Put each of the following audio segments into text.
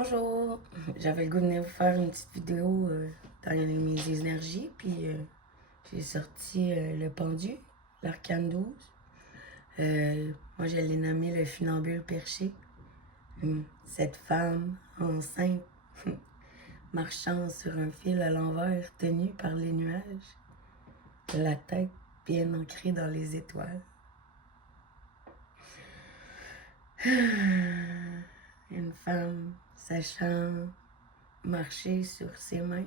Bonjour, j'avais le goût de venir vous faire une petite vidéo dans mes énergies, puis j'ai sorti le pendu, l'arcane 12. Moi, je l'ai nommé le funambule perché. Cette femme enceinte, marchant sur un fil à l'envers, tenue par les nuages, la tête bien ancrée dans les étoiles. Une femme sachant marcher sur ses mains.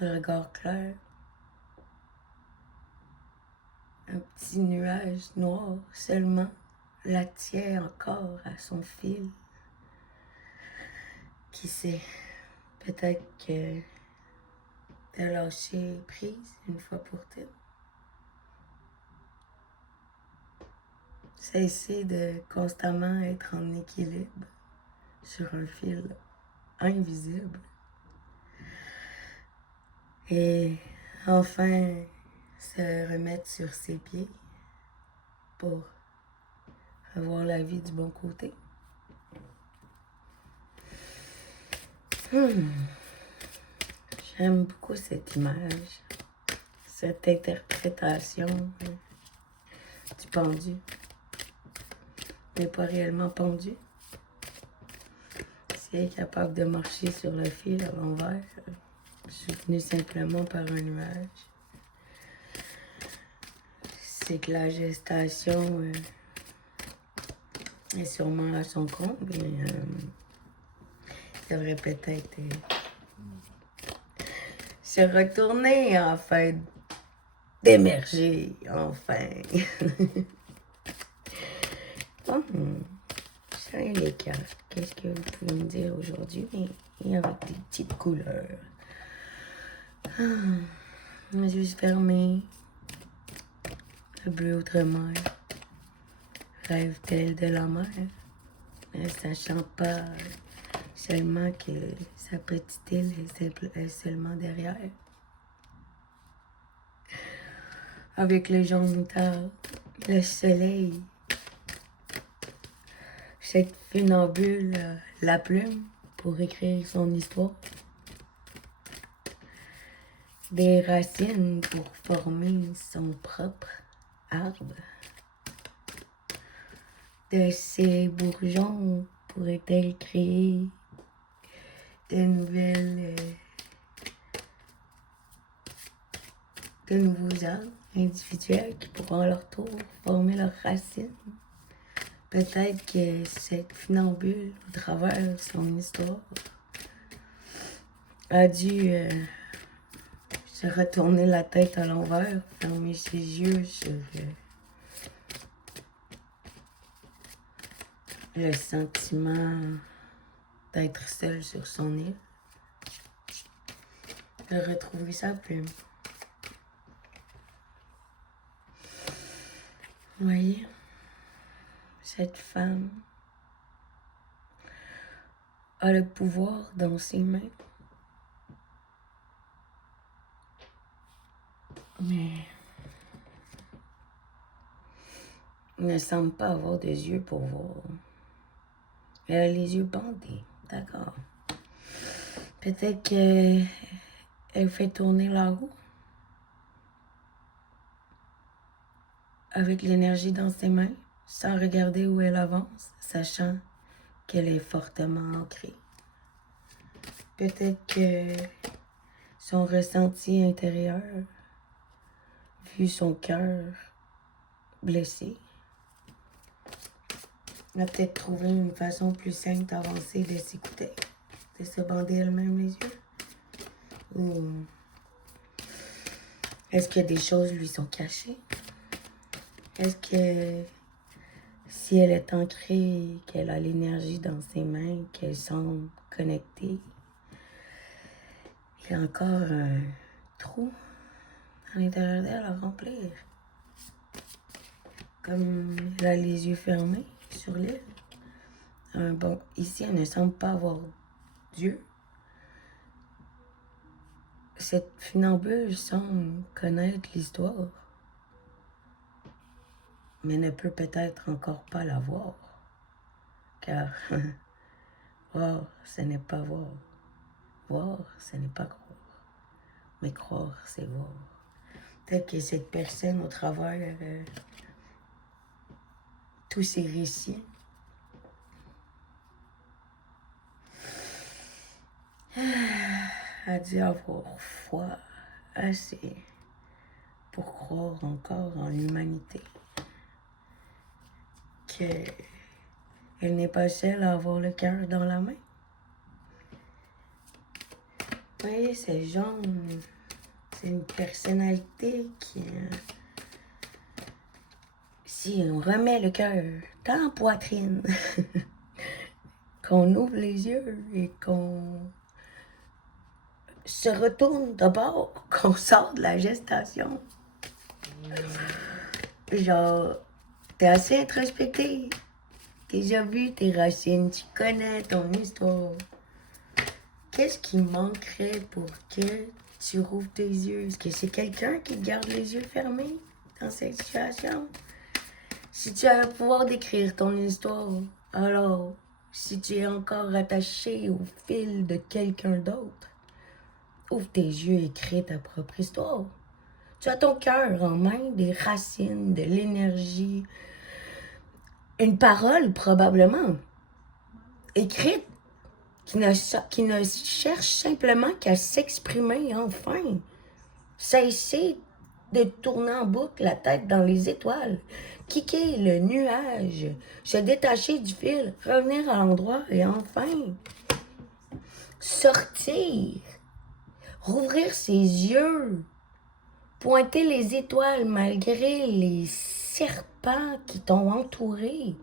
Un regard clair. Un petit nuage noir seulement la tient encore à son fil. Qui sait, peut-être que de lâcher prise une fois pour toutes. Cesser de constamment être en équilibre sur un fil invisible. Et enfin se remettre sur ses pieds pour revoir la vie du bon côté. J'aime beaucoup cette image, cette interprétation du pendu, mais pas réellement pendu. C'est capable de marcher sur le fil à l'envers, soutenu simplement par un nuage. C'est que la gestation est sûrement à son comble et devrait peut-être se retourner afin d'émerger enfin. Salut les cartes, qu'est-ce que vous pouvez me dire aujourd'hui? Et avec des petites couleurs. Les yeux fermés. Le bleu outre-mer. Rêve-t-elle de la mer? Ne sachant pas seulement que sa petite île est seulement derrière. Avec le jaune moutarde, le soleil, cette funambule, la plume pour écrire son histoire. Des racines pour former son propre arbre. De ces bourgeons pourrait-elle créer de nouveaux arbres individuels qui pourront à leur tour former leurs racines. Peut-être que cette funambule, au travers son histoire, a dû se retourner la tête à l'envers, fermer ses yeux sur le sentiment d'être seule sur son île, de retrouver sa plume. Vous voyez, cette femme a le pouvoir dans ses mains, mais ne semble pas avoir des yeux pour voir. Elle a les yeux bandés, d'accord. Peut-être qu'elle fait tourner la roue avec l'énergie dans ses mains, sans regarder où elle avance, sachant qu'elle est fortement ancrée. Peut-être que son ressenti intérieur, vu son cœur blessé, a peut-être trouvé une façon plus simple d'avancer, de s'écouter, de se bander elle-même les yeux. Ou est-ce que des choses lui sont cachées? Est-ce que si elle est ancrée, qu'elle a l'énergie dans ses mains, qu'elle semble connectée, il y a encore un trou à l'intérieur d'elle à remplir? Comme elle a les yeux fermés sur l'île. Bon, ici, elle ne semble pas avoir Dieu. Cette funambule semble connaître l'histoire. mais ne peut peut-être encore pas la voir. Car voir, ce n'est pas voir. Voir, ce n'est pas croire. Mais croire, c'est voir. Peut-être que cette personne, au travers tous ces récits, a dû avoir foi assez pour croire encore en l'humanité. Qu'elle n'est pas seule à avoir le cœur dans la main. Oui, c'est Jean, c'est une personnalité qui... si on remet le cœur dans la poitrine, qu'on ouvre les yeux et qu'on se retourne d'abord, qu'on sort de la gestation, genre, t'es assez introspecté, t'as déjà vu tes racines, tu connais ton histoire. Qu'est-ce qui manquerait pour que tu rouvres tes yeux? Est-ce que c'est quelqu'un qui garde les yeux fermés dans cette situation? Si tu as le pouvoir d'écrire ton histoire, alors, si tu es encore attaché au fil de quelqu'un d'autre, ouvre tes yeux et crée ta propre histoire. Tu as ton cœur en main, des racines, de l'énergie, une parole probablement, écrite, qui ne cherche simplement qu'à s'exprimer enfin. Cesser de tourner en boucle la tête dans les étoiles, kicker le nuage, se détacher du fil, revenir à l'endroit et enfin sortir, rouvrir ses yeux, pointer les étoiles malgré les serpents qui t'ont entouré.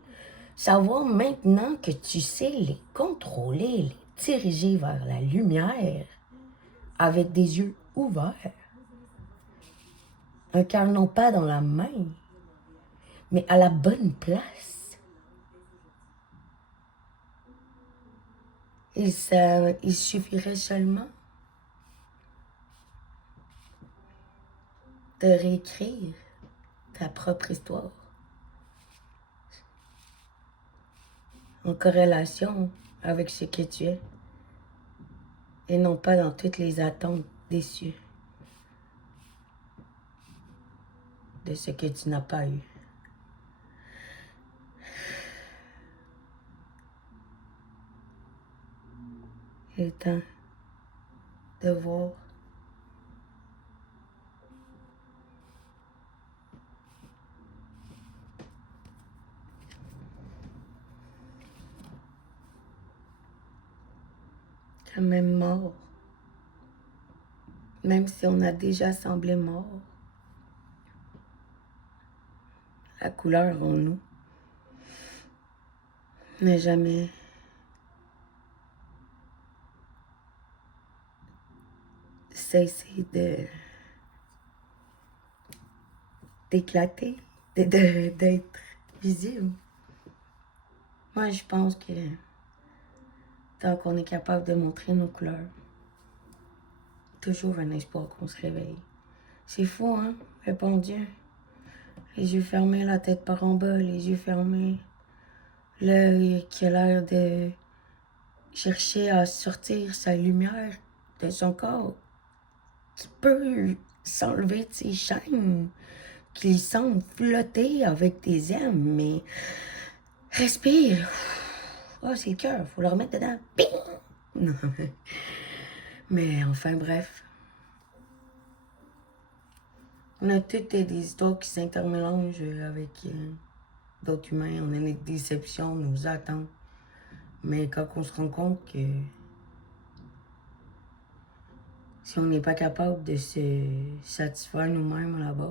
Savoir maintenant que tu sais les contrôler, les diriger vers la lumière avec des yeux ouverts. Un cœur non pas dans la main, mais à la bonne place. Il suffirait seulement de réécrire ta propre histoire en corrélation avec ce que tu es et non pas dans toutes les attentes déçues de ce que tu n'as pas eu. Il est temps de voir que même mort, même si on a déjà semblé mort, la couleur en nous n'est jamais cessé d'éclater, d'être visible. Moi, je pense que tant qu'on est capable de montrer nos couleurs, toujours un espoir qu'on se réveille. C'est fou, hein? Répond Dieu. Les yeux fermés, la tête par en bas, les yeux fermés. L'œil qui a l'air de chercher à sortir sa lumière de son corps, qui peut s'enlever de ses chaînes, qui semble flotter avec tes ailes, mais respire. Oh, c'est le cœur, faut le remettre dedans. Ping! Non. Mais enfin, bref. On a toutes des histoires qui s'intermélangent avec d'autres humains. On a des déceptions, nos attentes. Mais quand on se rend compte que si on n'est pas capable de se satisfaire nous-mêmes à la base,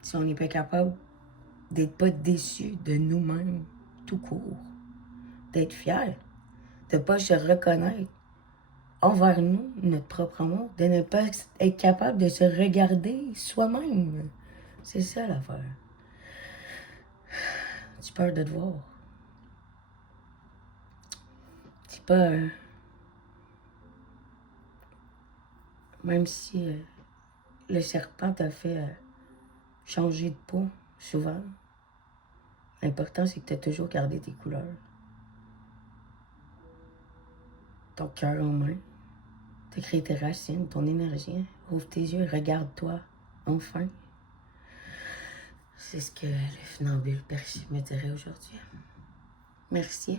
si on n'est pas capable d'être pas déçu de nous-mêmes tout court, d'être fier, de ne pas se reconnaître envers nous, notre propre amour, de ne pas être capable de se regarder soi-même. C'est ça l'affaire. Tu peur de te voir. Tu peur. Même si le serpent t'a fait changer de peau, souvent. L'important, c'est que tu as toujours gardé tes couleurs. Ton cœur en main. Tu as créé tes racines, ton énergie. Ouvre tes yeux, regarde-toi, enfin. C'est ce que le funambule perçu me dirait aujourd'hui. Merci.